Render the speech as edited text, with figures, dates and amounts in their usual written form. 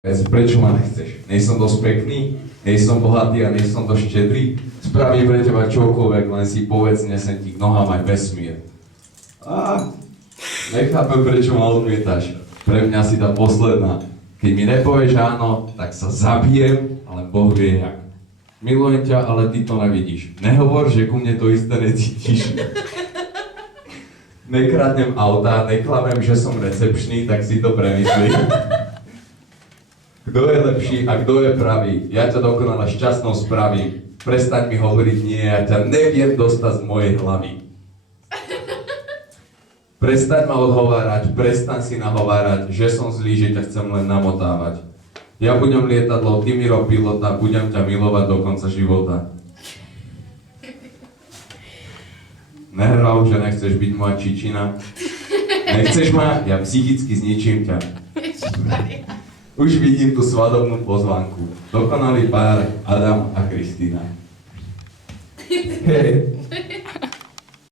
Prečo ma nechceš? Nej som dosť pekný, nej som bohatý a nej som dosť štedrý. Spravím pre teba čokoľvek, len si povedz, nesem ti k nohám aj vesmír. Nechápem, prečo ma odmietaš. Pre mňa si tá posledná. Keď mi nepovieš áno, tak sa zabijem, ale Boh vie jak. Milujem ťa, ale ty to nevidíš. Nehovor, že ku mne to isté necítiš. Nekradnem auta, neklamem, že som recepčný, tak si to premyslí. Kto je lepší a kto je pravý? Ja ťa dokonale šťastnou spravím. Prestaň mi hovoriť nie, ja ťa neviem dostať z mojej hlavy. Prestaň ma odhovárať, prestaň si nahovárať, že som zlý, že ťa chcem len namotávať. Ja budem lietadlo, ty mi rob pilota, budem ťa milovať do konca života. Nehral, že nechceš byť moja čičina. Nechceš ma? Ja psychicky zničím ťa. Už vidím tú svadobnú pozvánku. Dokonalý pár Adam a Kristína. Hej.